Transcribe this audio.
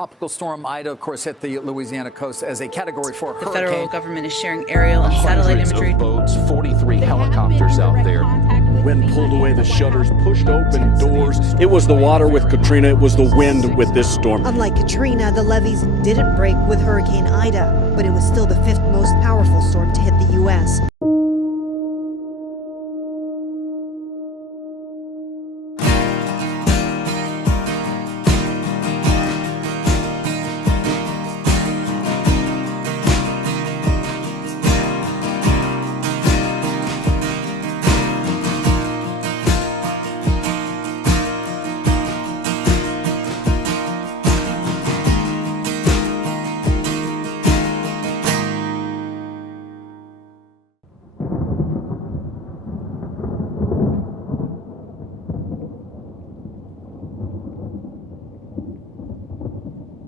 Tropical storm Ida, of course, hit the Louisiana coast as a Category 4 hurricane. The federal government is sharing aerial and satellite imagery. Of boats, 43 helicopters out there. Wind pulled away the shutters, pushed open doors. It was the water with Katrina. It was the wind with this storm. Unlike Katrina, the levees didn't break with Hurricane Ida, but it was still the fifth most powerful storm to hit the U.S.